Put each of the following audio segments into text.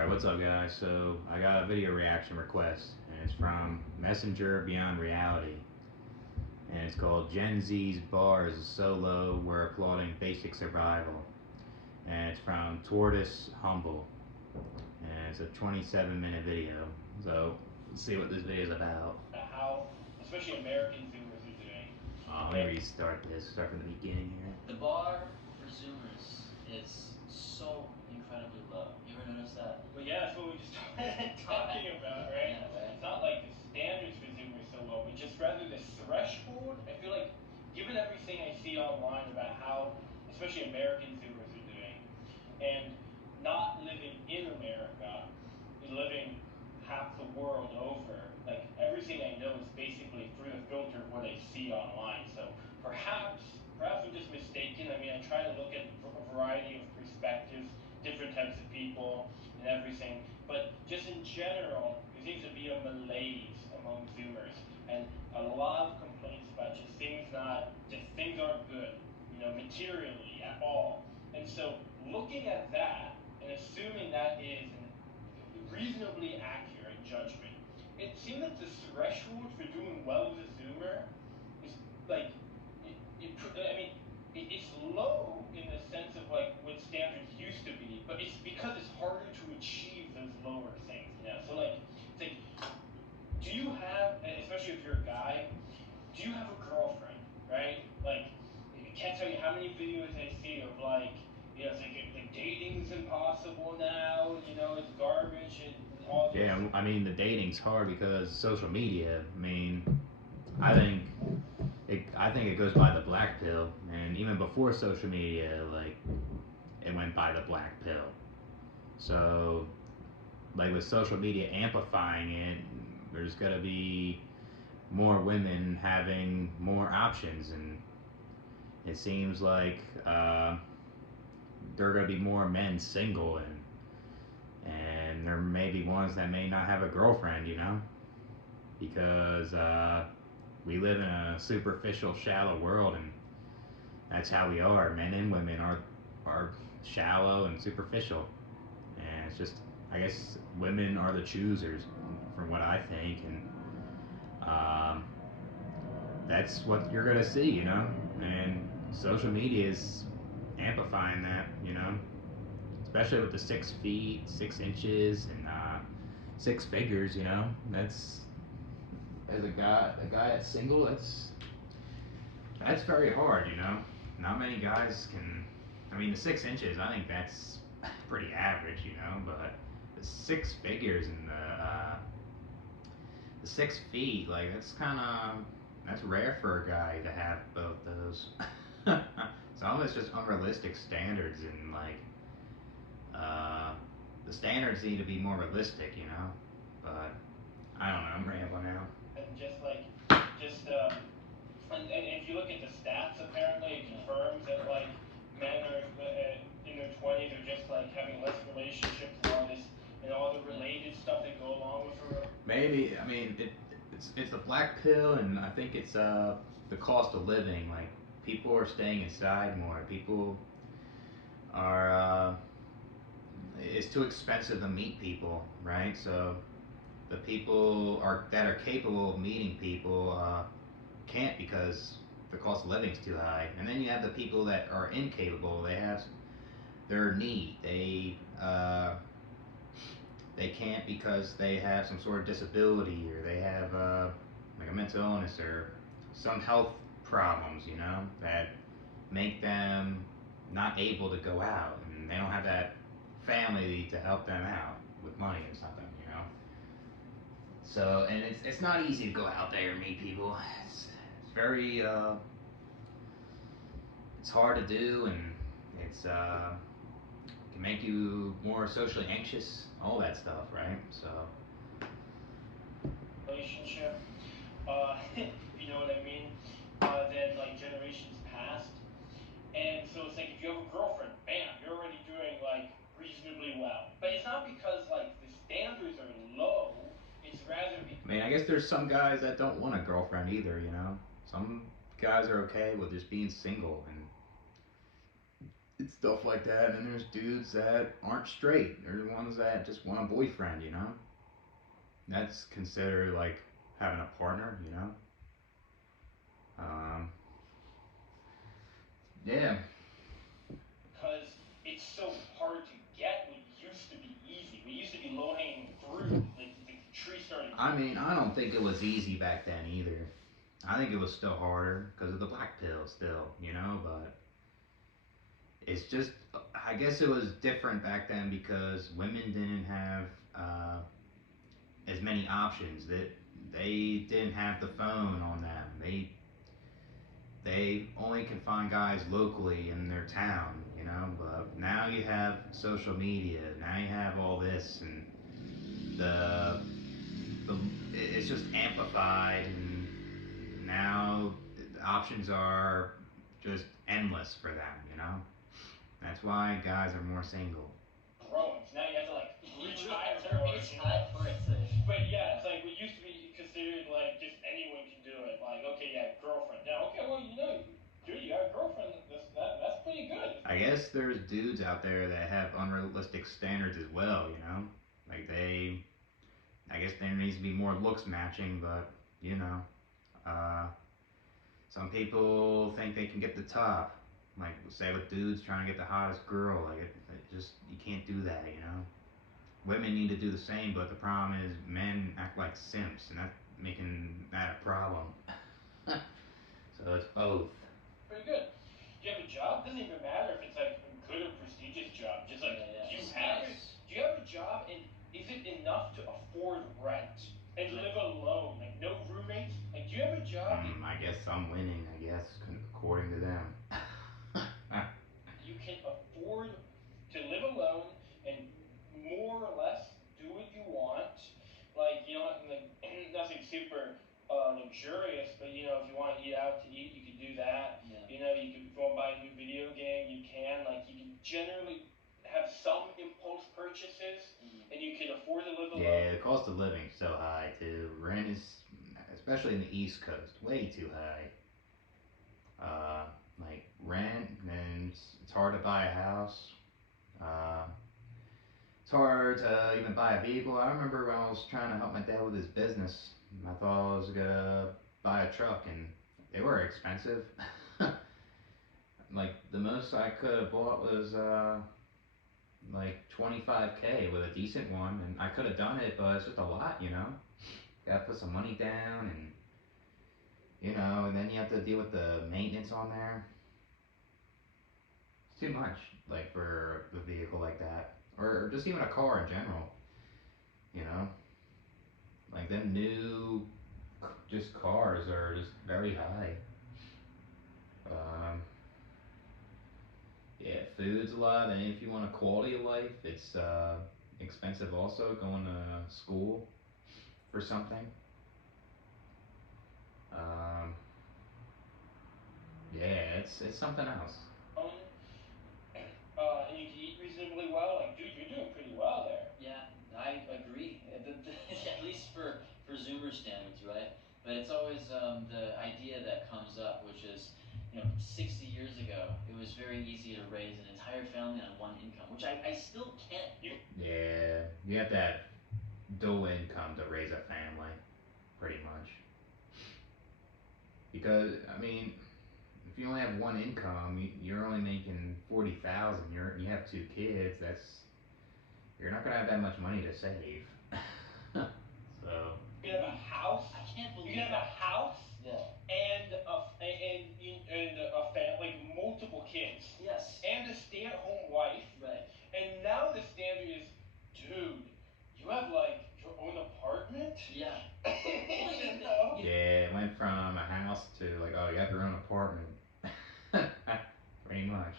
Alright, what's up guys? So, I got a video reaction request, and it's from Messenger Beyond Reality. And it's called Gen Z's Bars So Low We're Applauding Basic Survival. And it's from Tortoise Humble. And it's a 27-minute video. So, let's see what this video is about. How, especially American Zoomers are doing. Let me restart this. Start from the beginning here. The bar for Zoomers is so incredibly low. You ever notice that? Well, yeah, that's what we just started talking about, right? Yeah, right. It's not like the standards for Zoomers so low, but just rather the threshold. I feel like, given everything I see online about how, especially American Zoomers are doing, and not living in America, is living half the world over. Like, everything I know is basically through the filter of what I see online. So perhaps I'm just mistaken. I mean, I try to look at a variety of perspectives, different types of people, and everything. But just in general, there seems to be a malaise among Zoomers, and a lot of complaints about just things aren't good, materially at all. And so, looking at that and assuming that is a reasonably accurate judgment, it seems that the threshold for doing well as a Zoomer is like it's low in the sense of like what standards used to be, but it's because it's harder to achieve those lower things. So like it's like, do you have, especially if you're a guy, do you have a girlfriend, right? Like, I can't tell you how many videos I see of like, it's like dating's impossible now. It's garbage and all this. Yeah, I mean, the dating's hard because social media. I mean, I think I think it goes by the black pill, and even before social media, like it went by the black pill. So, like with social media amplifying it, there's gonna be more women having more options, and it seems like there are gonna be more men single, and there may be ones that may not have a girlfriend, because we live in a superficial, shallow world, and that's how we are. Men and women are shallow and superficial, and it's just, I guess women are the choosers, from what I think, and that's what you're gonna see, and social media is amplifying that, especially with the 6 feet 6 inches and 6 figures, that's, as a guy that's single, that's very hard, Not many guys can. I mean, the 6 inches, I think that's pretty average, But the 6 figures and the 6 feet, like that's rare for a guy to have both those. Some of it's just unrealistic standards, and like the standards need to be more realistic, But I don't know. I'm rambling now. And and if you look at the stats, apparently it confirms that like men are in their 20s are just like having less relationships and all this and all the related stuff that go along with it. Maybe, I mean, it's the black pill, and I think it's the cost of living. Like, people are staying inside more. People are it's too expensive to meet people, right? So the people that are capable of meeting people can't, because the cost of living is too high. And then you have the people that are incapable. They have their need. They can't because they have some sort of disability, or they have like a mental illness or some health problems, that make them not able to go out, and they don't have that family to help them out with money or something, So, and it's not easy to go out there and meet people. It's very it's hard to do, and it's can make you more socially anxious, all that stuff, right? So, Relationship, if you know what I mean, than like generations past. And so it's like if you have a girlfriend, bam, you're already doing like reasonably well. But it's not because like the standards are low. It's rather because, I mean, I guess there's some guys that don't want a girlfriend either, Some guys are okay with just being single, and stuff like that. And then there's dudes that aren't straight. They're the ones that just want a boyfriend, you know? That's considered like having a partner, you know? Um, yeah. because it's so hard to get what used to be easy. What used to be low hanging fruit, like the tree started I growing. mean, I don't think it was easy back then either. I think it was still harder because of the black pill, still, you know? But it's just, I guess it was different back then because women didn't have as many options. That they didn't have the phone on them. They only can find guys locally in their town, you know. But now you have social media. Now you have all this, and the the it's just amplified, and now the options are just endless for them, you know. That's why guys are more single. Growing. So now you have to like reach higher to for it, reach you high know? for it to. But yeah, it's like what used to be considered like just anyone can do it. Like, okay, yeah, girlfriend. Now, okay, well, you know, dude, you got a girlfriend. That's pretty good. That's I pretty guess there's dudes out there that have unrealistic standards as well, you know? Like I guess there needs to be more looks matching, but, you know, uh, some people think they can get the top. Like, say with dudes trying to get the hottest girl, like, it just, you can't do that, you know? Women need to do the same, but the problem is men act like simps, and that's making that a problem. So it's both. pretty good. Do you have a job? Doesn't even matter if it's like a good or prestigious job. Just like, Yeah, yeah. do you It's have it? nice. Do you have a job, and is it enough to afford rent and Right. live alone? Like no roommates. Like, do you have a job that I guess I'm winning, I guess, according to them. you can afford to live alone and more or less do what you want? Like, you know, like nothing super luxurious, but you know, if you want to eat out to eat, you could do that. Yeah. You know, you could if you want to buy a new video game, you can. Like, you can generally have some impulse purchases, and you can afford to live alone. Yeah, the cost of living's so high too. Rent is, especially in the East Coast, way too high. Uh, like rent, and it's hard to buy a house. Uh, it's hard to even buy a vehicle. I remember when I was trying to help my dad with his business. I thought I was gonna buy a truck, and they were expensive. Like the most I could have bought was like 25K with a decent one, and I could have done it, but it's just a lot, you know. Got to put some money down, and and then you have to deal with the maintenance on there. It's too much, like for a vehicle like that, or just even a car in general. You know, like them new, just cars are just very high. Um, yeah, food's a lot, and if you want a quality of life, it's expensive. Also, going to school for something. Um, yeah, it's something else. And you can eat reasonably well. Like, dude, you're doing pretty well there. Yeah, I agree. At least for Zoomer standards, right? But it's always the idea that comes up, which is, 60 years ago, it was very easy to raise an entire family on one income, which I still can't. Yeah, you have to have dual income to raise a family, pretty much. Because I mean, if you only have one income, you're only making 40,000. You have two kids. You're not gonna have that much money to save. So You can have a house. I can't You believe can have a that. house Yeah. and a like multiple kids Yes. and a stay-at-home wife. Right. And now the standard is, dude, you have like your own apartment. Yeah. Well, You know? yeah, it went from a house to like, oh, you have your own apartment. Pretty much.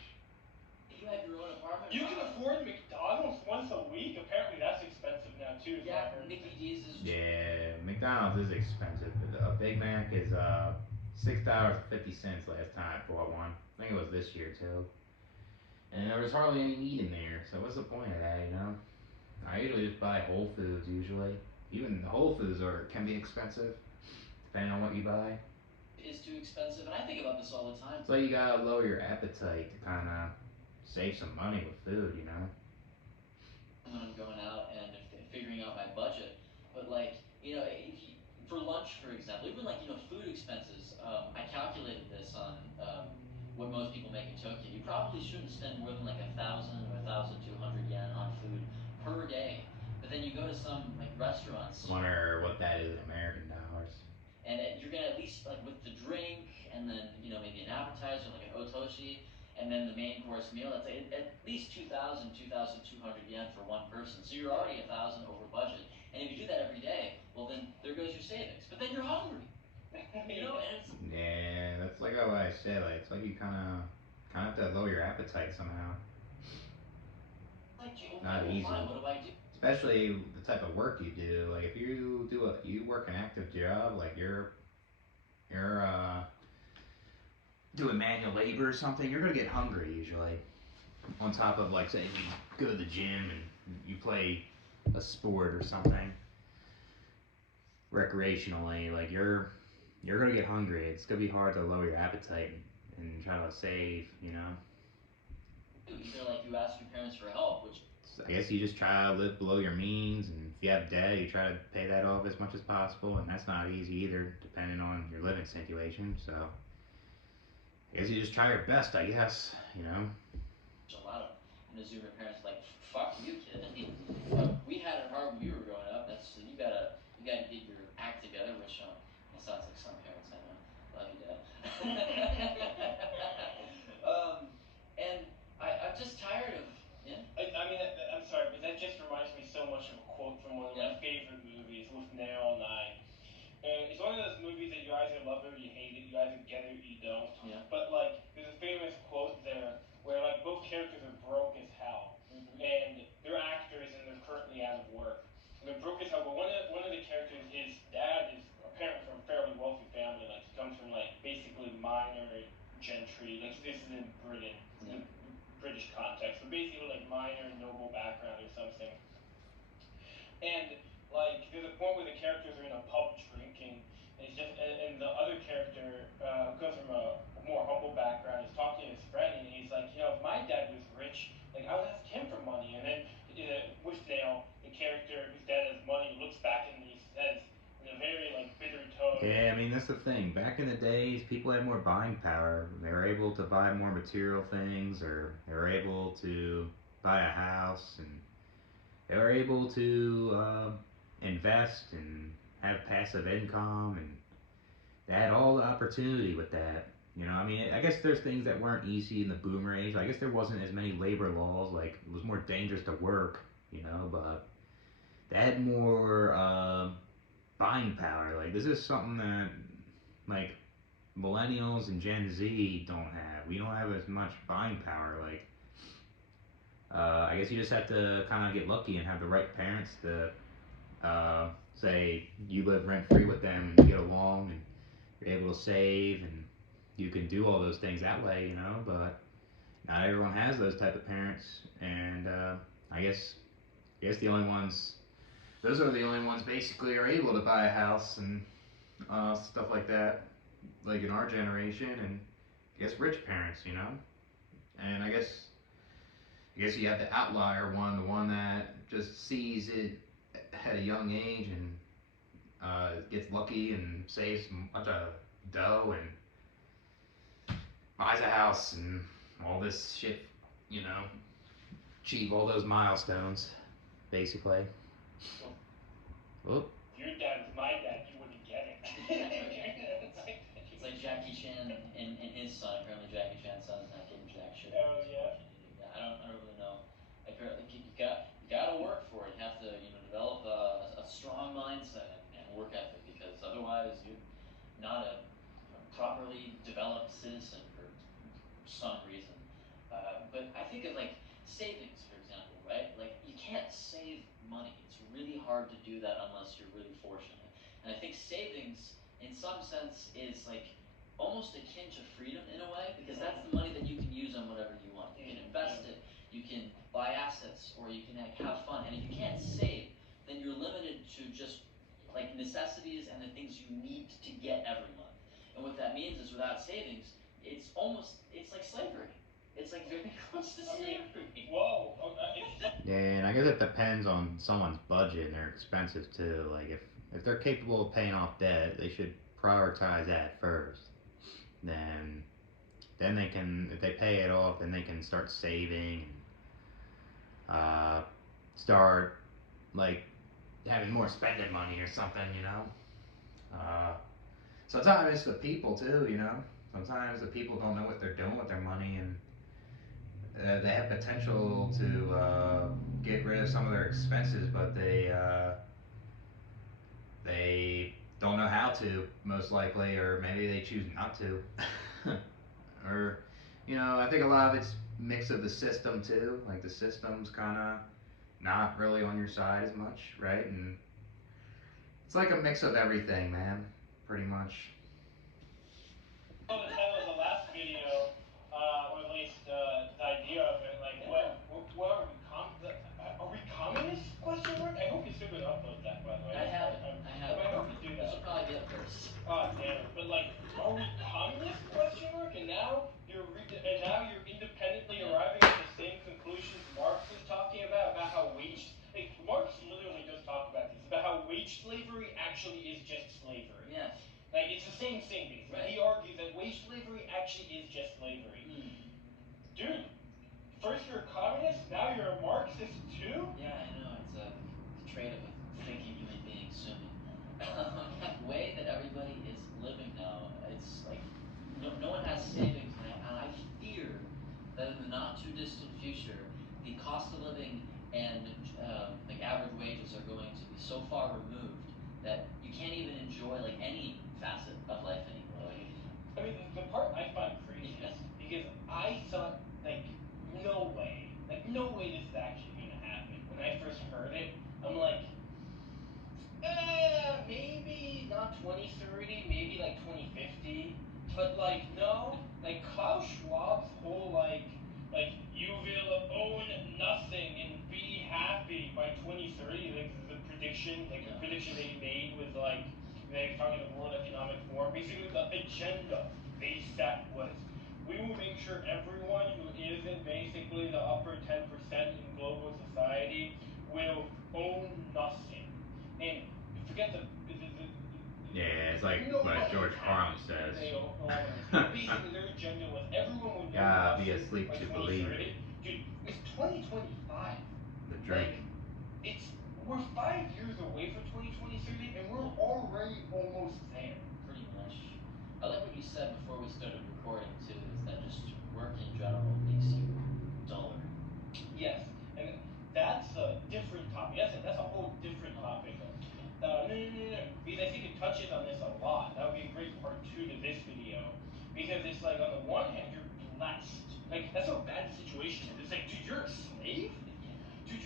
You have your own apartment. You can Wow. afford McDonald's once a week. Apparently, that's expensive now too, is what Yeah, I heard. Mickey D's is. Yeah, McDonald's is expensive. A Big Mac is $6.50 last time I bought one. I think it was this year too. And there was hardly any meat in there, so what's the point of that, you know? I usually just buy Whole Foods usually. Even Whole Foods can be expensive, depending on what you buy. Is too expensive, and I think about this all the time. So you gotta lower your appetite to kind of save some money with food, you know. when I'm going out and figuring out my budget. But like, if you, for lunch, for example, even like food expenses. I calculated this on what most people make in Tokyo. You probably shouldn't spend more than like 1,000 or 1,200 yen on food per day. But then you go to some like I restaurants, wonder what that is in American dollars. and you're gonna at least like with the drink, and then maybe an appetizer like an otoshi, and then the main course meal. That's like at least 2,000, 2,200 yen for one person. So you're already 1,000 over budget. And if you do that every day, well then there goes your savings. But then you're hungry, and it's Yeah, that's like how I said. Like it's like you kind of have to lower your appetite somehow. like, okay, Not well fine. easy, What do I do? especially the type of work you do. Like if you work an active job, like you're doing manual labor or something, you're gonna get hungry usually. On top of like say you go to the gym and you play a sport or something recreationally, like you're gonna get hungry. It's gonna be hard to lower your appetite and try to save, you know. Either like you ask your parents for help, which So I guess you just try to live below your means, and if you have debt, you try to pay that off as much as possible, and that's not easy either, depending on your living situation. So I guess you just try your best, I guess, you know. a lot of Zoomer parents are like, "Fuck you, kid." I mean, we had it hard when we were growing up. That's you gotta get your act together. Which that sounds like some parents I know. Love you, Dad. um, and I'm just tired of yeah. I mean, I'm sorry, but that just reminds me so much of a quote from one of my Yeah. favorite movies, with Nail and I. It's one of those movies that you either love it or you hate it. You either get it or you don't. Yeah. But like, there's a famous quote there where like both characters are broke as hell, and they're actors and they're currently out of work. And they're broke as hell. But one of the characters, his dad is apparently from a fairly wealthy family. Like he comes from like basically minor gentry. Like this is in Britain, Yeah. the British context, but basically like minor noble background or something. And like, there's a point where the characters are in a pub drinking, and he's just, and the other character who comes from a more humble background is talking to his friend, and he's like, if my dad was rich, like I would ask him for money. And then Withnail, the character whose dad has money, looks back and he says in a very like bitter tone, Yeah, I mean that's the thing. Back in the days, people had more buying power. They were able to buy more material things, or they were able to buy a house, and they were able to invest and have passive income, and they had all the opportunity with that. You know, I mean, I guess there's things that weren't easy in the boomer age. I guess there wasn't as many labor laws. Like it was more dangerous to work. You know, but they had more buying power. Like this is something that like millennials and Gen Z don't have. We don't have as much buying power. Like I guess you just have to kind of get lucky and have the right parents to say you live rent free with them and you get along and you're able to save and you can do all those things that way, you know. But not everyone has those type of parents, and I guess the only ones those are the only ones basically are able to buy a house and stuff like that, like in our generation, and I guess rich parents, you know. And I guess you have the outlier one, the one that just sees it at a young age and gets lucky and saves a bunch of dough and buys a house and all this shit, you know, achieve all those milestones, basically. well, Oh, if your dad was my dad, you wouldn't get it. It's like Jackie Chan and his son. Apparently, Jackie Chan's son's not getting jack shit from Oh his yeah. fortune either. Yeah, I don't really know. Apparently, you gotta work for it. You have to develop a strong mindset and work ethic, because otherwise you're not a properly developed citizen for some reason. But I think of like savings, for example, right? Like you can't save money. It's really hard to do that unless you're really fortunate. And I think savings, in some sense, is like almost akin to freedom in a way, because that's the money that you can use on whatever you want. You can invest it, you can buy assets, or you can like, have fun. And if you can't save, then you're limited to just like necessities and the things you need to get every month. And what that means is without savings, it's like slavery. It's it's like very close to I mean, slavery. whoa. Yeah, and I guess it depends on someone's budget and their expenses too. Like if they're capable of paying off debt, they should prioritize that first. Then they can, if they pay it off, then they can start saving and start like having more spending money or something. Uh, Sometimes it's the people too. Sometimes the people don't know what they're doing with their money, and they have potential to get rid of some of their expenses, but they don't know how to, most likely, or maybe they choose not to. Or, I think a lot of it's mix of the system too. Like the system's kind of not really on your side as much, right? And it's like a mix of everything, man. Pretty much. The title of the last video, or at least the idea of it, like what are we are we communists? Question mark. I hope you're still gonna upload that, by the way. I have it. I hope you do This that. will probably be up first. Oh damn it! But like, are we communist? Question mark. And now you're independently Yeah. arriving at the same conclusions Marx was talking about how wage, like Marx literally does talk about this, about how wage slavery actually is just slavery. Yes. Like it's the same thing basically. Right. He argues that wage slavery actually is just slavery. Dude, first you're a communist, now you're a Marxist too? Yeah, I know. It's the trait of a thinking human being, Sumi. The way that everybody is living now, it's like no one has savings, and I fear that in the not too distant future, the cost of living and like average wages are going to be so far removed that you can't even enjoy like any facet of life anymore. I mean, the part I find craziest, because I thought, like, no way this is actually gonna happen. When I first heard it, I'm like, maybe not 2030, maybe like 2050. But like no, like Klaus Schwab's whole like you will own nothing and be happy by 2030, like the prediction, like the prediction that he made was like that he was talking to the World Economic Forum. Basically, the agenda they set was we will make sure everyone who isn't basically the upper 10% in global society will own nothing. And forget Yeah, it's like what nobody George is Carlin happy if says. they own anything. Basically, their agenda was everyone would own Gotta be nothing asleep by to believe it. 2030. Dude, it's 2025. The Like, dream. it's we're 5 years away from 2030, and we're already almost there. Pretty much. I like what you said before we started recording too. Is that just work in general makes you duller? Yes, and that's a different topic. That's a whole different topic. No, because I think it touches on this a lot. That would be a great part two to this video, because it's like on the one hand you're blessed. Like that's how bad the situation is. It's like, dude, you're a slave. Dude,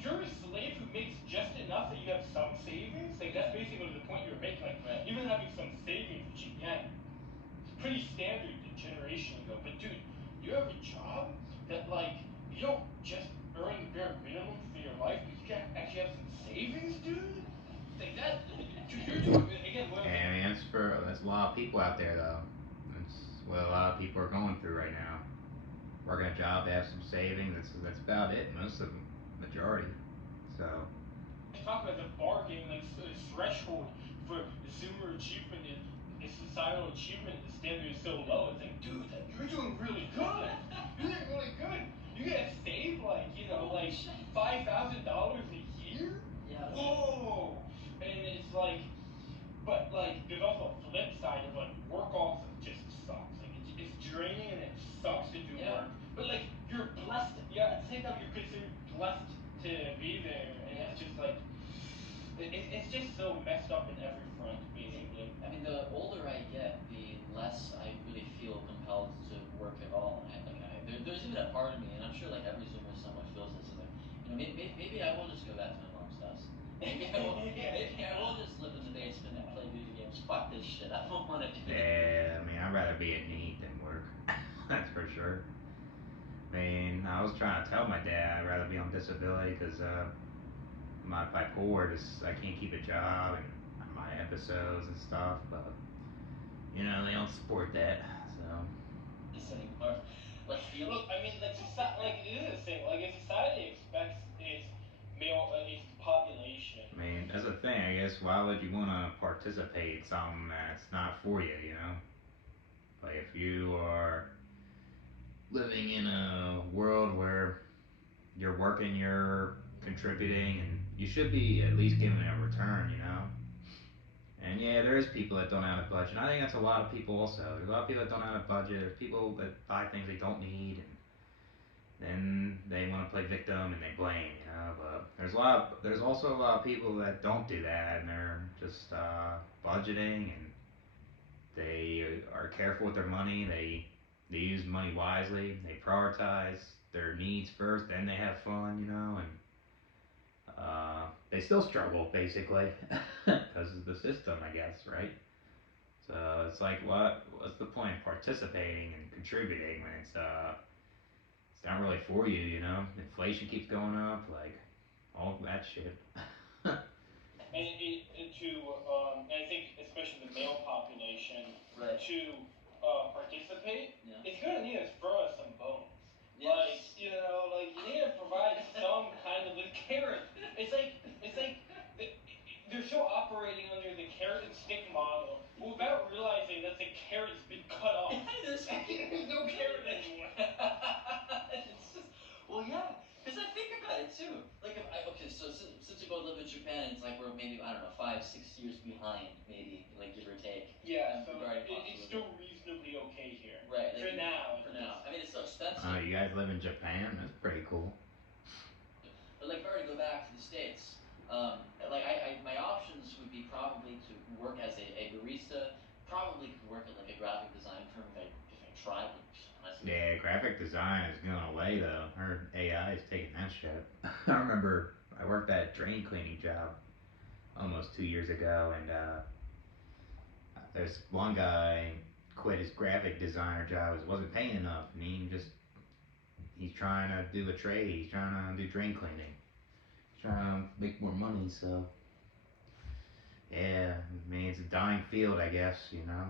you're a slave who makes just enough that you have some savings. Like that's basically the point you're making. Like even having some savings, which again pretty standard a generation ago. But dude, you have a job that like you don't just earn the bare minimum for your life, but you can actually have some savings, dude. Like that, dude, you're doing again. What Yeah, I mean, that's a lot of people out there though. That's what a lot of people are going through right now. Working a job, they have some savings. That's about it. Most of them, majority. So talk about the bar getting like threshold for Zoomer achievement is societal achievement. The standard is so low. It's like, dude, you're doing really good. You're doing really good. You gotta save like like $5,000 a year. Yeah. Whoa. And it's like, but like, there's also a flip side of like work also just sucks. Like it's draining and it sucks to do work. But like you're blessed. Yeah, at the same time you're considered blessed to be there, and it's just like it's just so messed up in every front, basically. I mean, the older I get, the less I really feel compelled to work at all. There's even a part of me, and I'm sure like every Zoomer somewhat feels this, is like, maybe I will just go back to my mom's house. Maybe I will just live in the basement and play video games. Fuck this shit. I don't want to do that. yeah, I mean, I'd rather be in need than work. That's for sure. I mean, I was trying to tell my dad I'd rather be on disability because my poor just I can't keep a job and my episodes and stuff, but they don't support that. So This anymore. Let's be Look, I mean, like society, like it is a thing. Like if society expects its population. I mean, that's the thing, I guess. Why would you want to participate in something that's not for you, you know? Like, if you are living in a world where you're working, you're contributing, and you should be at least giving a return, you know? And yeah, there is people that don't have a budget. And I think that's a lot of people also. There's a lot of people that don't have a budget. There's people that buy things they don't need, and then they want to play victim and they blame, you know. But there's also a lot of people that don't do that, and they're just budgeting, and they are careful with their money. They use money wisely. They prioritize their needs first, then they have fun, you know, and they still struggle basically because of the system, I guess, right? So it's like, what's the point of participating and contributing when it's not really for you, you know? Inflation keeps going up, like all that shit. And and I think especially the male population right. to participate, Yeah. it's gonna need to throw us some bones. Yes. Like like you need to provide some kind of a carrot. It's like they're still operating under the carrot and stick model, but without realizing that the carrot's been cut off. There's There's no carrot anymore. it's just, well, yeah, because I think about it too. Like, if I, okay, so since you both live in Japan, it's like we're maybe, I don't know, 5, 6 years behind, maybe, like give or take. Yeah, so regarding it's still reasonably okay here. right. For Like, now. for now, I mean, it's still expensive. You guys live in Japan? That's pretty cool. But like, if I were to go back to the states, like my options would be probably to work as a barista. Probably could work at like a graphic design firm if I tried. But honestly, Yeah, graphic design is going away though. I heard AI is taking that shit. I remember I worked that drain cleaning job almost 2 years ago, and there's one guy quit his graphic designer job. It wasn't paying enough, and he's trying to do a trade. He's trying to do drain cleaning. He's trying to make more money. So yeah, I mean it's a dying field, I guess. You know,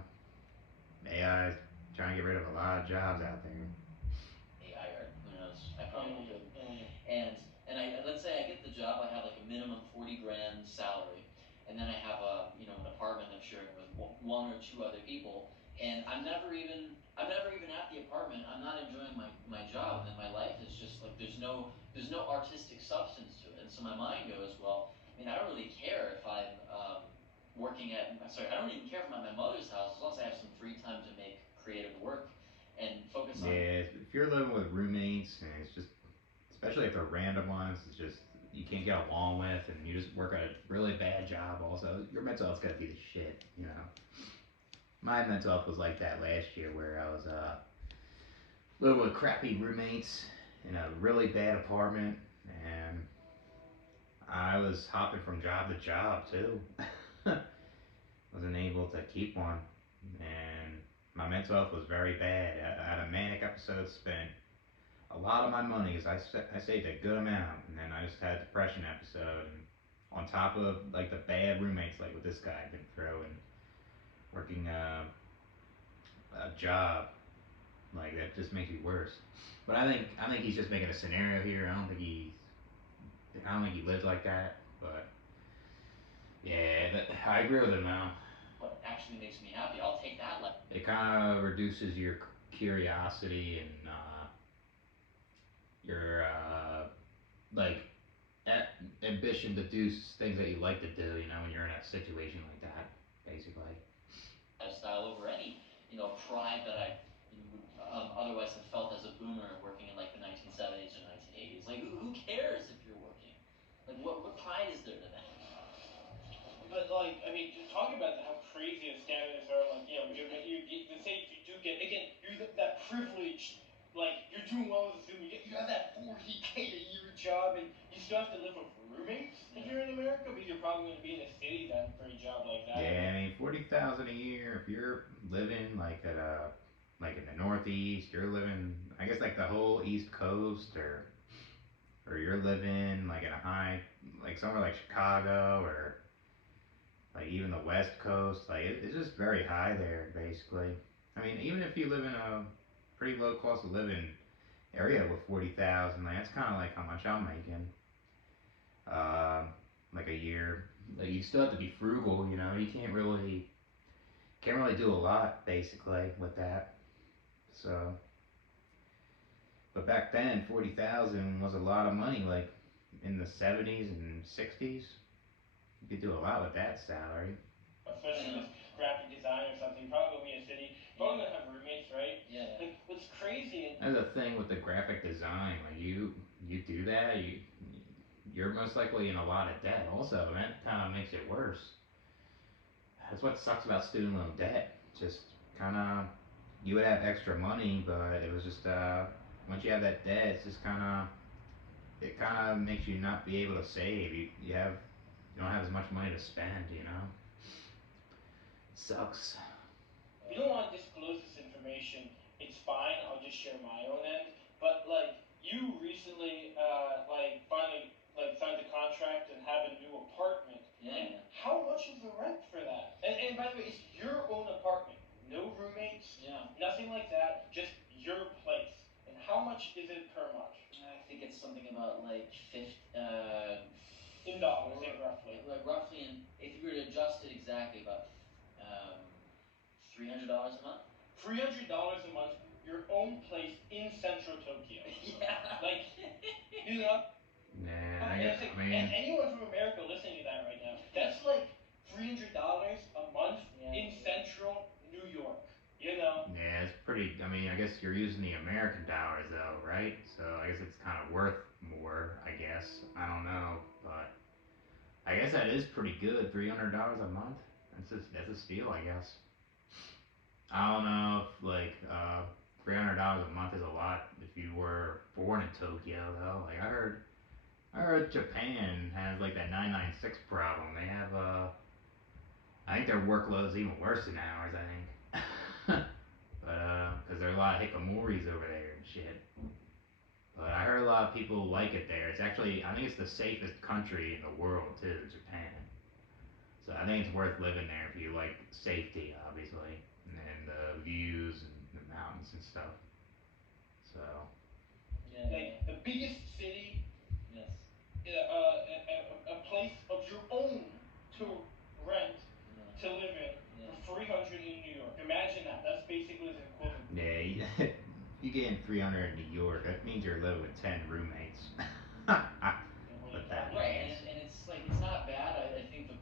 AI is trying to get rid of a lot of jobs out there. AI art, who knows? I probably could. Mm-hmm. And I let's say I get the job, I have like a minimum 40 grand salary, and then I have a an apartment I'm sharing with one or two other people, and I'm never even at the apartment. I'm not enjoying my job, and then my life is just like there's no artistic substance to it, and so my mind goes, well, I mean, I don't really care if I'm working at sorry, I don't even care if I'm at my mother's house as long as I have some free time to make creative work and focus on. Yeah, if you're living with roommates and it's just, especially if they're random ones, it's just you can't get along with, and you just work at a really bad job. Also, your mental health's gotta be the shit. You know, my mental health was like that last year, where I was living with crappy roommates in a really bad apartment, and I was hopping from job to job too. Wasn't able to keep one, and my mental health was very bad. I had a manic episode, spent a lot of my money, because I saved a good amount, and then I just had a depression episode, and on top of like the bad roommates, like what this guy had been through, and working a job, like that just makes you worse. But I think he's just making a scenario here. I don't think he lives like that. But yeah, I agree with him now. What actually makes me happy. I'll take that. Like, It kind of reduces your curiosity and your like ambition to do things that you like to do. You know, when you're in a situation like that, basically. lifestyle over any pride that I would otherwise have felt as a boomer working in like the 1970s or 1980s. Like, who cares if you're working? Like, what pride is there to that? But like, I mean, talking about how crazy the standards are, like, let's say if you do get again, you're that privileged, like you're doing well with Zoom, you have that 40K a year job, and you still have to live with roommates if you're in America, but you're probably going to be in a city then for a job like that. Yeah, I mean 40,000 a year. If you're living like in the Northeast, you're living I guess like the whole East Coast, or you're living like in a high like somewhere like Chicago, or like even the West Coast. Like it's just very high there basically. I mean even if you live in a pretty low cost of living area with 40,000. Like that's kind of like how much I'm making. Um, like a year. Like you still have to be frugal, you know. You can't really do a lot basically with that. So, but back then, 40,000 was a lot of money. Like in the 70s and 60s, you could do a lot with that salary. I especially know. with graphic design or something. Probably gonna be a city. Probably gonna have roommates, right? Yeah, yeah. Like what's crazy and That's the thing with the graphic design. Like you do that, you're most likely in a lot of debt. Also, and that kind of makes it worse. That's what sucks about student loan debt. Just kind of you would have extra money, but it was just once you have that debt, it's just it kind of makes you not be able to save. You don't have as much money to spend. Sucks. if you don't want to disclose this information, it's fine. I'll just share my own end. But like you recently, like finally like signed a contract and have a new apartment. Yeah, And yeah. how much is the rent for that? And by the way, it's your own apartment, no roommates, Yeah. nothing like that, just your place. And how much is it per month? I think it's something about like 50, In dollars, four, like roughly. like roughly, in if you were to adjust it exactly, about um, $300 a month. $300 a month, your own place in central Tokyo. Yeah. Like, you know, Nah, and it's like, I and mean, anyone from America listening to that right now, that's like $300 a month Yeah, in yeah. central New York. You know, yeah, it's pretty. I mean, I guess you're using the American dollars though, right? So I guess it's kind of worth more. I guess I don't know, but I guess that is pretty good. $300 a month. That's a steal, I guess. I don't know if like $300 a month is a lot if you were born in Tokyo though. Like I heard Japan has like that 996 problem. They have I think their workload's even worse than ours. I think, but because there are a lot of hikikomoris over there and shit. But I heard a lot of people like it there. It's actually I think it's the safest country in the world too, Japan. So I think it's worth living there if you like safety, obviously, and the views and the mountains and stuff. So Yeah, like yeah. the biggest city, Yes. a place of your own to rent, Yeah. to live in Yeah. for 300 in New York. Imagine that. That's basically the equivalent. yeah, you getting 300 in New York. That means you're living with 10 roommates. What And what are you that talking Right, about? means. and it's like it's not bad. I think the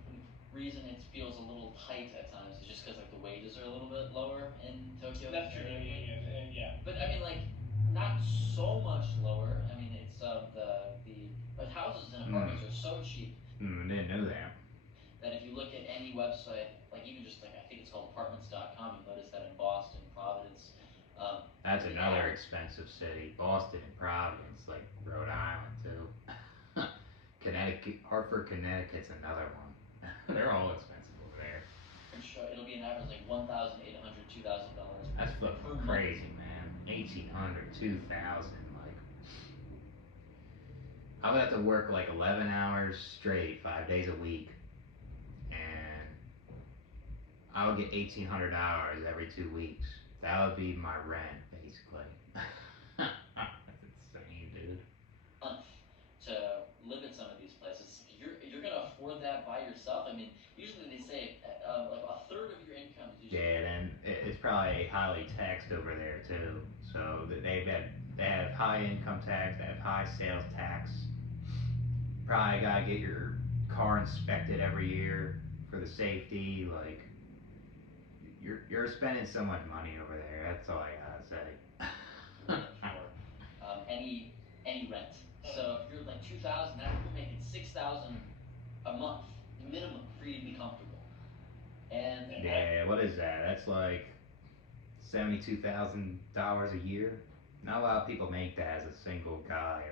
reason it feels a little tight at times is just because like the wages are a little bit lower in Tokyo That's true. Yeah, comparatively. yeah, yeah, yeah. But I mean, like not so much lower. I mean, it's the but houses and Hmm. apartments are so cheap Hmm. Didn't know that. that if you look at any website, like even just like I think it's called apartments.com, you'll notice that in Boston, Providence, That's the another average. expensive city. Boston and Providence, like Rhode Island too. Connecticut, Hartford, Connecticut's another one. They're all expensive over there. It'll be an average like $1,800, $2,000 That's like fucking per month. crazy, man. 1,800, 2,000. Like, I would have to work like 11 hours straight, 5 days a week, and I would get $1,800 every 2 weeks. That would be my rent, basically. That's insane, dude. Month to live at some of these places. You're gonna afford that by yourself. I mean, usually they say like a third of your income is usually. Yeah, then it's probably highly taxed over there too. So they have high income tax, they have high sales tax. Probably gotta get your car inspected every year for the safety. Like you're spending so much money over there. That's all I gotta say. For any rent. So if you're like 2,000, that you're making 6,000 a month minimum for you to be comfortable. And Yeah, what is that? That's like $72,000 a year. Not a lot of people make that as a single guy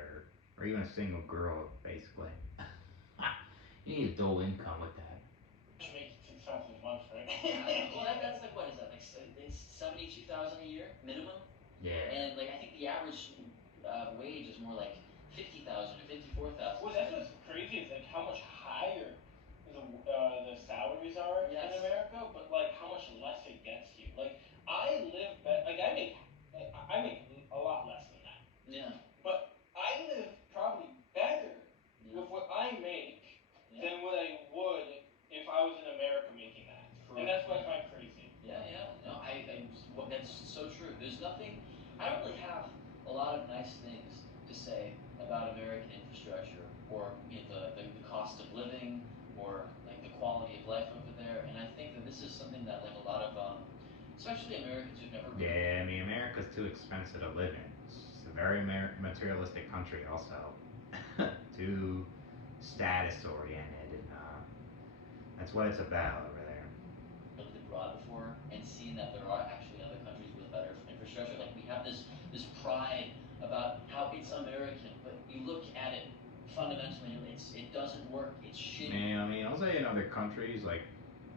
or even a single girl, basically. You need a dual income with that. Should make 6,000 a month, right? well, that's like what is that like 72,000 a year minimum? Yeah. And like I think the average wage is more like 50,000 or 54,000. Well, that's what's crazy is like how much higher the salaries are in Yes. America, but like how much less it gets you. Like I live, like I make to say about American infrastructure, or the cost of living, or like the quality of life over there. And I think that this is something that like a lot of especially Americans who've never really. Yeah, I mean, America's too expensive to live in. It's a very materialistic country, also. Too status oriented, and that's what it's about over there. Lived abroad before and seen that there are actually other countries with better infrastructure. Like we have this pride about how it's American, but you look at it fundamentally, it doesn't work. It's shitty. Man, I mean, I'll say in other countries, like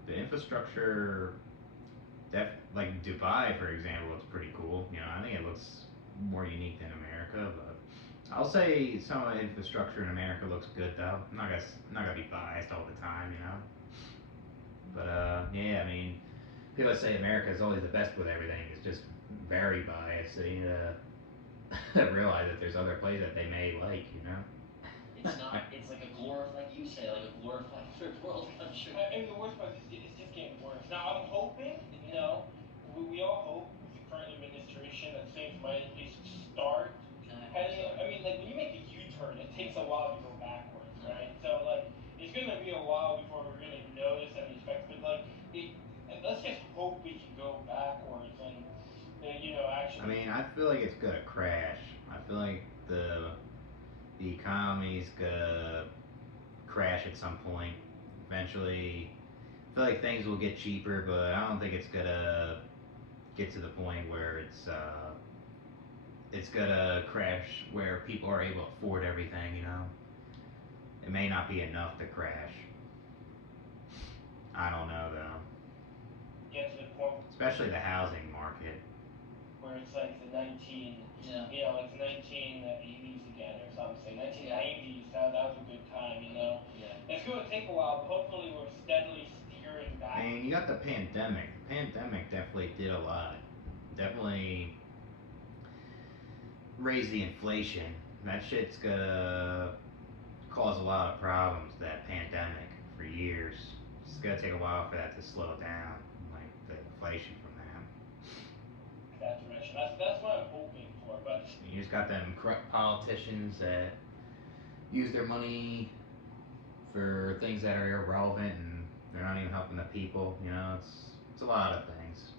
the infrastructure, like Dubai, for example, looks pretty cool. You know, I think it looks more unique than America, but I'll say some of the infrastructure in America looks good though. I'm not gonna be biased all the time, you know. But yeah, I mean, people that say America is always the best with everything is just very biased. They need to realize that there's other places that they may like, you know. It's not. It's like a glorified, like you say, like a glorified third world country. I mean, the worst part is it's just getting worse. Now, I'm hoping, we all hope with the current administration that things might at least start heading. So. I mean, like when you make a U-turn, it takes a while to go backwards, Mm. right? So like, it's gonna be a while before we really notice any effects. But like, it, let's just hope we can go backwards and, I actually. mean, I feel like it's gonna crash. I feel like the economy's gonna crash at some point. Eventually, I feel like things will get cheaper, but I don't think it's gonna get to the point where it's gonna crash where people are able to afford everything. You know, it may not be enough to crash. I don't know though. Get to the point Especially the housing market. where it's like the 19, Yeah. like the 1980s again or something. 1990s, Yeah. that was a good time. Yeah. It's going to take a while, but hopefully we're steadily steering I back. mean, you got the pandemic. The pandemic definitely did a lot. Definitely raised the inflation. That shit's gonna cause a lot of problems. That pandemic for years. It's gonna take a while for that to slow down, like the inflation from that. That direction. That's what I'm hoping for. But You just got them corrupt politicians that use their money for things that are irrelevant and they're not even helping the people. You know, it's a lot of things.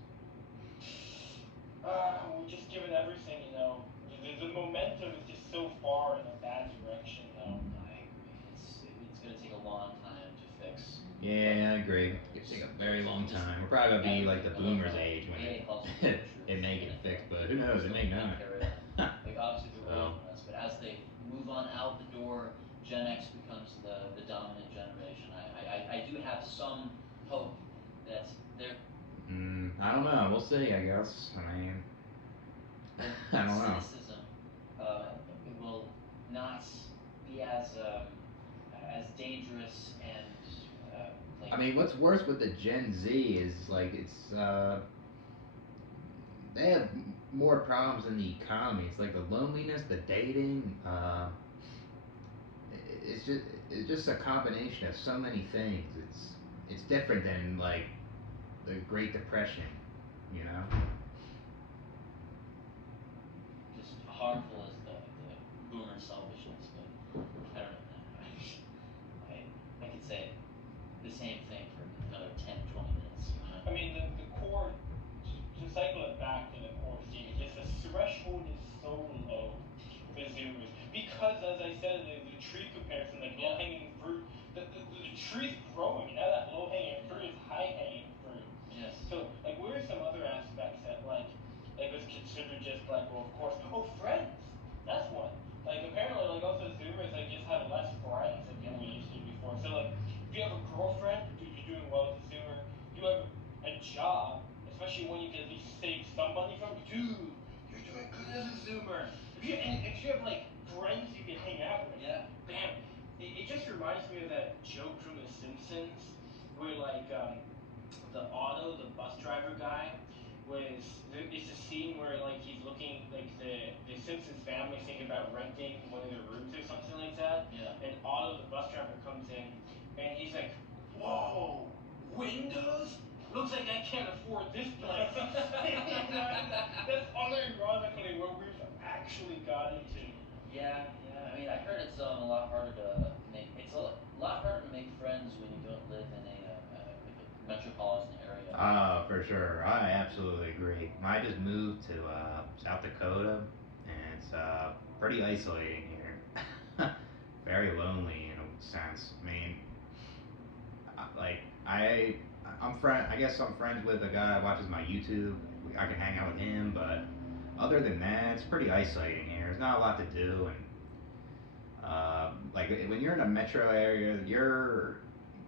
we're just given everything. The momentum is just so far in a bad direction, though. I agree. It's gonna take a long time to fix. Yeah, I agree. It's gonna take a very long time. We're probably gonna be like the boomers' age when it may get fixed, but who knows? It may not. Like obviously they're So, older than us, but as they move on out the door, Gen X becomes the dominant generation. I do have some hope that they're I don't know. We'll see. I guess. I mean, I don't know. cynicism will not be as dangerous and like. I mean, what's worse with the Gen Z is like they have more problems in the economy. It's like the loneliness, the dating. It's just it's just a combination of so many things. It's different than like the Great Depression, you know. Just harmful as the boomer selfishness, but I don't know. I could say the same thing for another 10, 20 minutes. I mean, the core, to cycle it back to the core theme, is just the threshold is so low for Zoomers. Because, as I said, the tree comparison, like low hanging fruit, the tree's growing, and now that low hanging fruit is high hanging fruit. Yes. So, like, what are some other aspects that, like was considered just like, well, of course, friends. That's one. Like, apparently, like, also Zoomers, like, just have less friends than we used to before. So, like, if you have a girlfriend, dude, you're doing well as a Zoomer. You have a job, especially when you can at least save some money from, dude, you're doing good as a Zoomer. If you have, like, friends you can hang out with, Yeah. bam. It just reminds me of that joke from The Simpsons where, like, the Otto, the bus driver guy, it's a scene where like he's looking like the Simpsons family thinking about renting one of their rooms or something like that. Yeah. And Otto, the bus driver, comes in and he's like, "Whoa, windows? Looks like I can't afford this place." That's unironically where we've actually gotten to. yeah. I mean, I heard it's a lot harder to make. It's a lot harder to make friends when you don't live in like a metropolitan area. For sure. I absolutely agree. I just moved to South Dakota, and it's pretty isolating here. Very lonely in a sense. I mean, like I'm friend. I guess I'm friends with a guy who watches my YouTube. I can hang out with him, but other than that, it's pretty isolating here. There's not a lot to do, and like when you're in a metro area,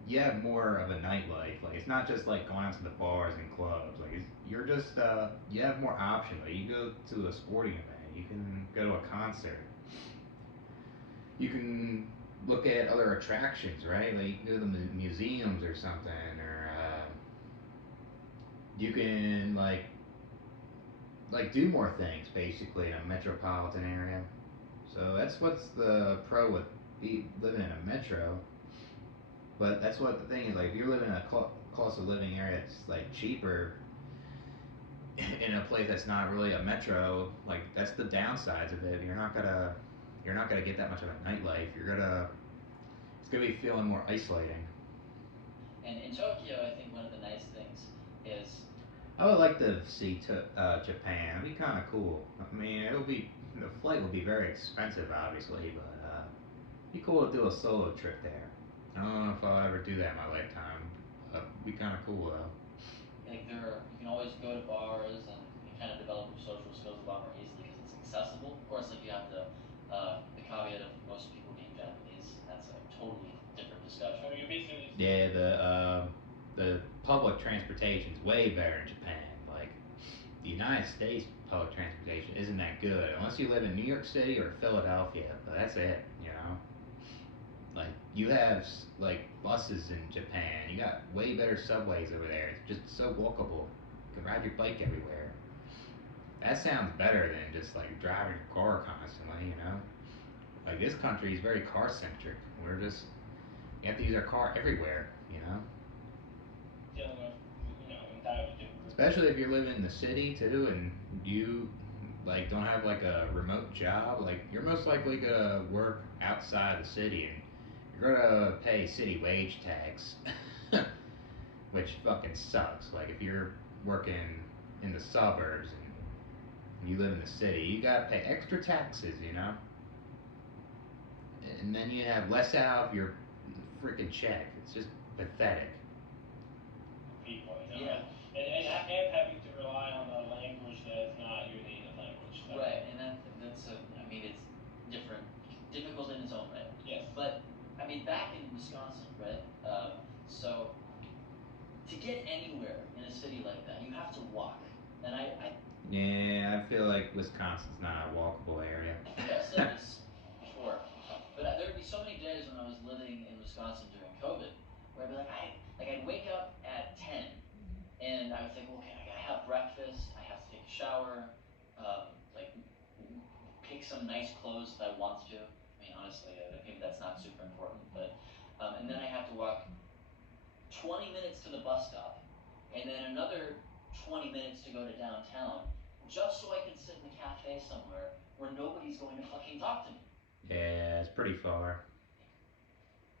you have more of a nightlife. Like it's not just like going out to the bars and clubs. Like you're just you have more options. Like you go to a sporting event, you can go to a concert, you can look at other attractions, right? Like you can go to the museums or something, or you can like do more things basically in a metropolitan area. So that's what's the pro with living in a metro. But that's what the thing is. Like if you're living in a cost of living area, it's like cheaper in a place that's not really a metro. Like that's the downsides of it. You're not gonna get that much of a nightlife. It's gonna be feeling more isolating. And in Tokyo, I think one of the nice things is I would like to see Japan. It'd be kind of cool. I mean, it'll be the flight will be very expensive, obviously, but it'd be cool to do a solo trip there. I don't know if I'll ever do that in my lifetime. It'd be kind of cool though. like you can always go to bars and kind of develop your social skills a lot more easily because it's accessible. Of course, like you have the caveat of most people being Japanese. That's a totally different discussion. So you're basically Yeah, the public transportation is way better in Japan. Like the United States public transportation isn't that good unless you live in New York City or Philadelphia. But that's it, you know. Like you have like buses in Japan. You got way better subways over there. It's just so walkable. You can ride your bike everywhere. That sounds better than just like driving your car constantly, you know. Like this country is very car centric. We're just you have to use our car everywhere, you know. dealing with, entirely different group of Especially people. if you're living in the city too, and you like don't have like a remote job. Like you're most likely gonna work outside the city, and you're gonna pay city wage tax, which fucking sucks. Like if you're working in the suburbs and you live in the city, you gotta pay extra taxes, you know, and then you have less out of your freaking check. It's just pathetic. People, Yeah, and having to rely on a language that is not your native language. So. right. And that's a. I mean, it's different, difficult in its own way. Yes. But I mean, back in Wisconsin, right? So to get anywhere in a city like that, you have to walk. And Yeah, I feel like Wisconsin's not a walkable area. I think I've said this before, but there'd be so many days when I was living in Wisconsin during COVID, where I'd be like I'd wake up at 10, and I would think, well, okay, I gotta have breakfast, I have to take a shower, like pick some nice clothes if I want to. I mean, honestly, maybe that's not super important, but and then I have to walk 20 minutes to the bus stop, and then another 20 minutes to go to downtown, just so I can sit in a cafe somewhere where nobody's going to fucking talk to me. Yeah, it's pretty far.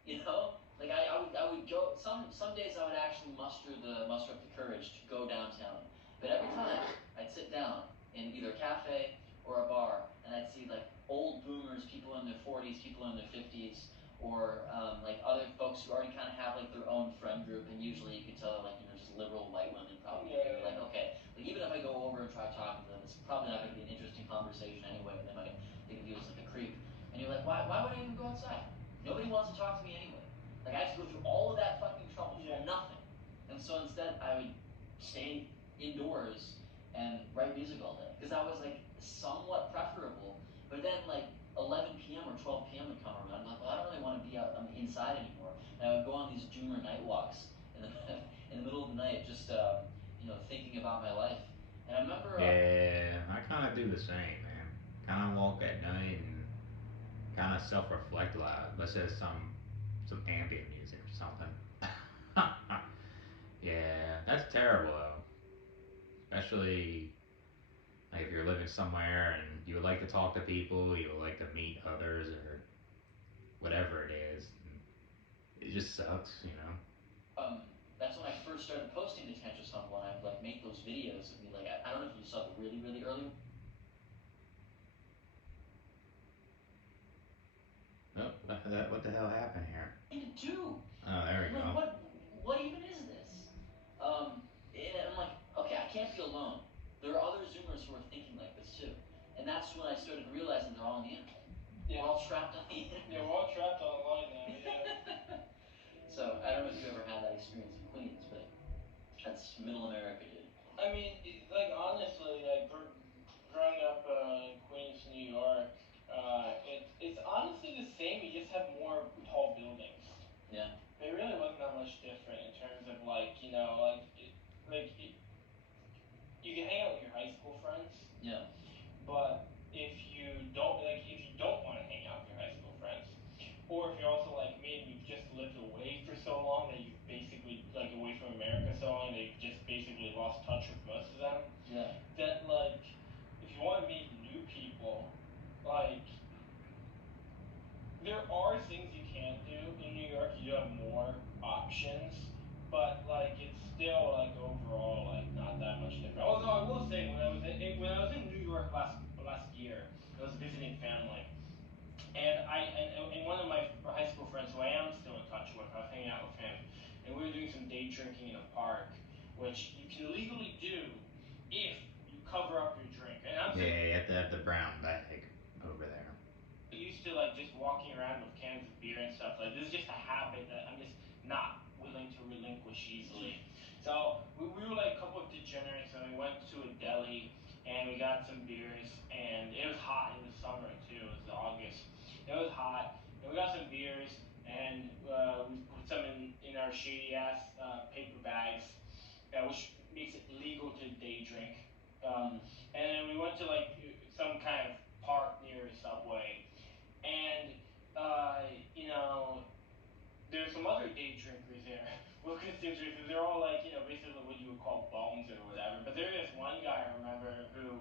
You know, like I would go. Some days I would actually muster up the courage to go downtown, but every time I'd sit down in either a cafe or a bar, and I'd see like old boomers, people in their 40s, people in their 50s, or like other folks who already kind of have like their own friend group, and usually you could tell they're like just liberal white women probably. Yeah, You're yeah. like, okay, like even if I go over and try talking to them, it's probably not going to be an interesting conversation anyway. They might think of you as like a creep, and you're like, why would I even go outside? Nobody wants to talk to me anyway. Like I have to go through all of that fucking trouble for Yeah. nothing. And so instead, I would stay indoors and write music all day because that was like somewhat preferable. But then like 11 p.m. or 12 p.m. would come around. I'm like, well, I don't really want to be out inside anymore. And I would go on these doomer night walks in the in the middle of the night, just thinking about my life. And I remember, Yeah, I kind of do the same, man. Kind of walk at night and kind of self-reflect a lot. Listen to some ambient music or something. Yeah, that's terrible though. Especially Like if you're living somewhere and you would like to talk to people, you would like to meet others or whatever it is, it just sucks, you know. um, that's when I first started posting the Tantrus Hum, when I would like make those videos of me. Like I don't know if you saw the really really early Oh, what the hell happened here? even two. Oh, there we I'm like, go. what even is this? And I'm like, okay, I can't be alone. There are other Zoomers who are thinking like this too, and that's when I started realizing they're all on the internet. Yeah. We're all trapped on the internet. Yeah, we're all trapped online now. Yeah. So I don't know if you ever had that experience in Queens, but that's middle America, dude. I mean, like honestly, like growing up in Queens, New York, it's honestly the same. You just have more tall buildings. Yeah. It really wasn't that much different in terms of like you can hang out with your high school friends, Yeah. but if you don't want to hang out with your high school friends, or if you're also like me and you've just lived away for so long that you've basically like away from America so long that you've just basically lost touch with most of them. Yeah. That like if you want to meet new people, like there are things you can do in New York. You do have more options, but like it's still like overall like not that much different. Although I will say when I was in New York last year, I was visiting family, and one of my high school friends who I am still in touch with, I was hanging out with him, and we were doing some day drinking in a park, which you can legally do if you cover up your drink. And I'm Yeah, you have to have the brown bag over there. used to like just walking around with cans of beer and stuff. Like this is just a habit that I'm just not willing to relinquish easily. So we were like a couple of degenerates, and we went to a deli and we got some beers, and it was hot. It was summer too. It was August. It was hot, and we got some beers, and we put some in our shady ass paper bags, which makes it legal to day drink. And then we went to like some kind of park near a subway, and uh, you know, there's some other day drinkers there. Well, constituents, they're all like, basically what you would call bums or whatever. But there is one guy I remember who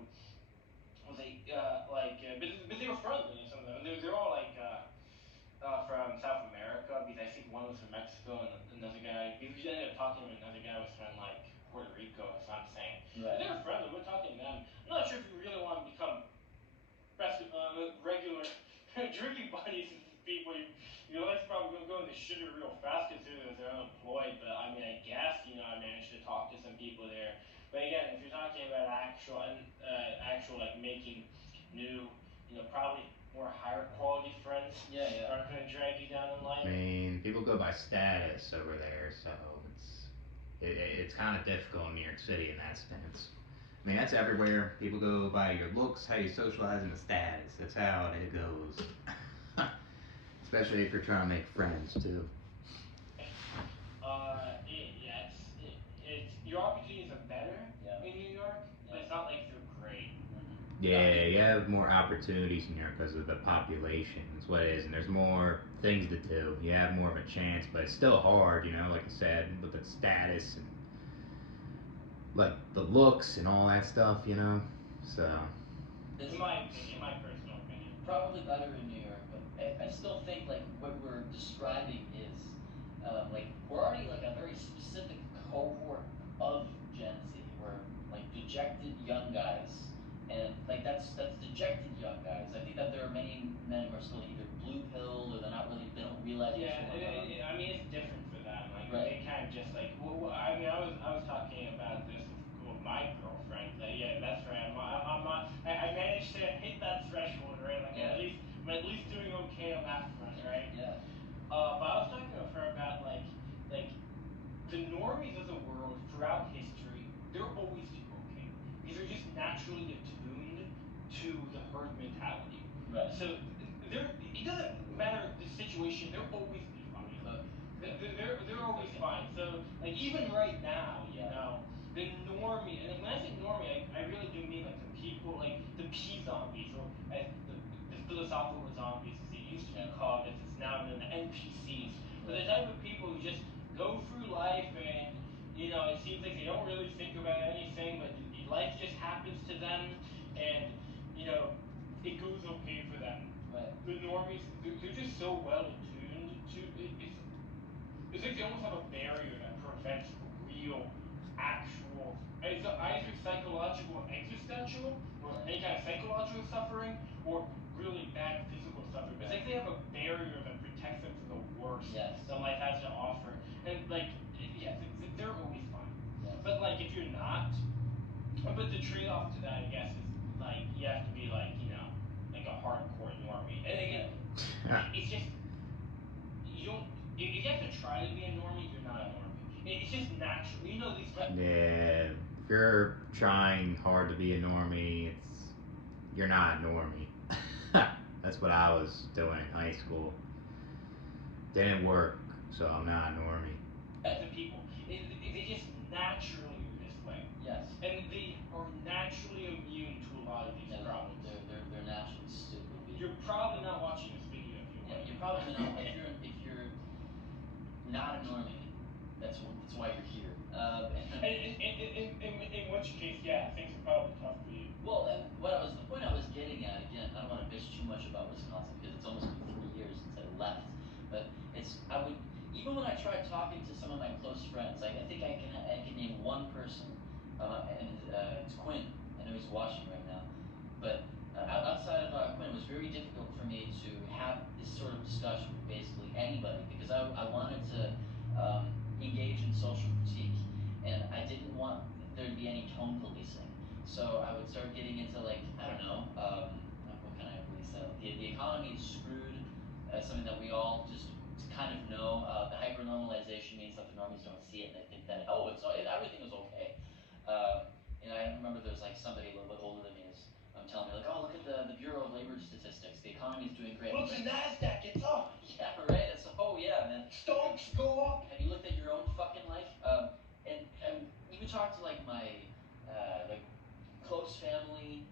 was but they were friendly. Some of them, they're all like from South America, because I think one was from Mexico and another guy. We ended up talking to another guy was from like Puerto Rico or something. Right. But they were friendly. We were talking to them. I'm not sure if you really want to become regular drinking buddies with these people. Your life's probably going to go in the shitter real fast considering they're unemployed. But I mean, I guess I managed to talk to some people there. But again, if you're talking about actual like making new, probably more higher quality friends, Yeah, yeah. aren't going to drag you down in life. I mean, people go by status over there, so it's kind of difficult in New York City in that sense. I mean, that's everywhere. People go by your looks, how you socialize, and the status. That's how it goes. Especially if you're trying to make friends too. It's your opportunities are better Yeah. in New York, but it's not like they're great. Yeah, you have more opportunities in Europe because of the population. That's what it is, and there's more things to do. You have more of a chance, but it's still hard, like I said, with the status and like the looks and all that stuff. So. In my opinion, my personal opinion. Probably better in New York, but I still think like what we're describing is like we're already like a very specific cohort of Gen Z. We're like dejected young guys, and like that's dejected young guys. I think that there are many men who are still either blue pilled or they don't realize what's going on. I mean, it's different for them. Like Right. they kind of just like. I mean, I was talking about this with my girlfriend. Yeah, that's right. I managed to hit that threshold, right? Like Yeah. I'm at least doing okay on that front, right? Yeah. But I was talking with her about like the normies of the world throughout history. They're always do okay because they're just naturally attuned to the herd mentality. Right. So it doesn't matter the situation. They'll always be fine. They're always fine. So like even right now, the normie, and when I say normie, I really do mean like the people, like the P zombies, or as the philosophical zombies, as they used to be called, as it's now known, the NPCs. But the type of people who just go through life and it seems like they don't really think about anything, but life just happens to them. and it goes okay for them. Right. The normies, they're just so well attuned to it. It's like they almost have a barrier that prevents real, actual, it's either psychological, existential, or Yeah. any kind of psychological suffering, or really bad physical suffering. It's Right. like they have a barrier that protects them from the worst Yes. that life has to offer. And like, yeah, they're always fine. Yes. But like, if you're not, but the trade-off to that, I guess, is like you have to be like like a hardcore normie. And again, Yeah. it's just you don't. If you have to try to be a normie, you're not a normie. It's just natural. These guys. Yeah, if you're trying hard to be a normie, you're not a normie. That's what I was doing in high school. Didn't work, so I'm not a normie. Types of people, they just naturally are this way, Yes. and they are naturally immune to a lot of these Yeah, problems. they're naturally stupid. You're probably not watching this video if you Yeah, would. you're probably not. If you're not a normie, that's why you're here. In which case, yeah, things are probably tough for you. Well, and the point I was getting at, again, I don't want to bitch too much about Wisconsin because it's almost been 3 years since I left. But I would, even when I tried talking to some of my close friends, I think I can name one person, and it's Quinn. I know he's watching right now. But outside of Quinn, it was very difficult for me to have this sort of discussion with basically anybody because I wanted to engage in social critique, and I didn't want there to be any tone policing. So I would start getting into, like, I don't know, what can I really say? Like, the economy is screwed. Something that we all just kind of know. The hyper-normalization means that the normies don't see it and they think that everything is okay. I remember there was like somebody a little bit older than me was telling me, like, oh, look at the Bureau of Labor Statistics. The economy is doing great. Look, the Nasdaq, it's up. Yeah, right. It's, oh yeah, man. Stocks go up. Have you looked at your own fucking life? And even talk to like my like close family.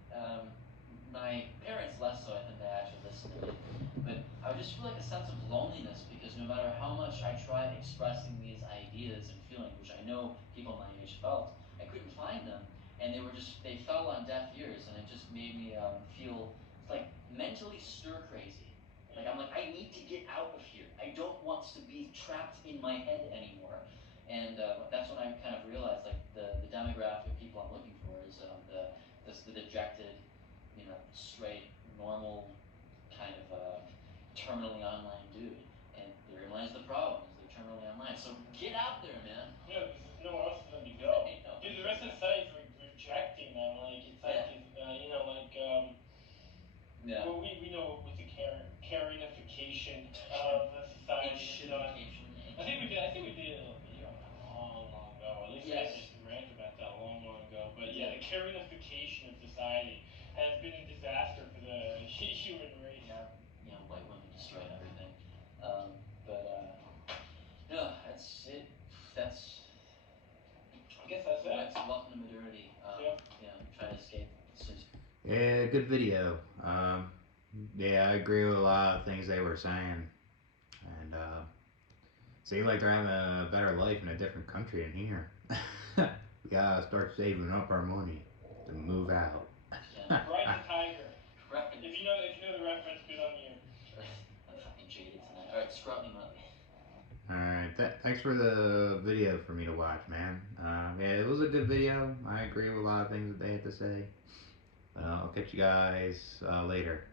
My parents less so. I think they actually listen to me. But I would just feel like a sense of loneliness because no matter how much I tried expressing these ideas and feelings, which I know people my age felt, I couldn't find them, and they fell on deaf ears, and it just made me feel like mentally stir crazy. Like I'm like I need to get out of here. I don't want to be trapped in my head anymore. And that's when I kind of realized like the demographic of people I'm looking for is the dejected, straight, normal kind of terminally online dude. And therein lies the problem is they're terminally online. So get out there, man. Yeah, because there's nowhere else for them to go. I know. Dude, the rest of society is rejecting them. Like it's like Yeah. Yeah. Well, we know what the Karenification of the society has done. I think we did a little video on that long ago. At least I Yes. did a rant about that long ago. But Yeah. the Karenification of society has been a disaster for the human race. Yeah. White women destroying everything. No, that's it. That's. I guess that's it. Welcome to modernity. Yep. Try to escape as soon as. Yeah, good video. Yeah, I agree with a lot of things they were saying, and seems like they're having a better life in a different country than here. We gotta start saving up our money to move out. Yeah. Ride the tiger. Right. If you know the reference, good on you. I'm fucking jaded tonight. All right, scrub me, Muttley. Alright, thanks for the video for me to watch, man. Yeah, it was a good video. I agree with a lot of things that they had to say. I'll catch you guys later.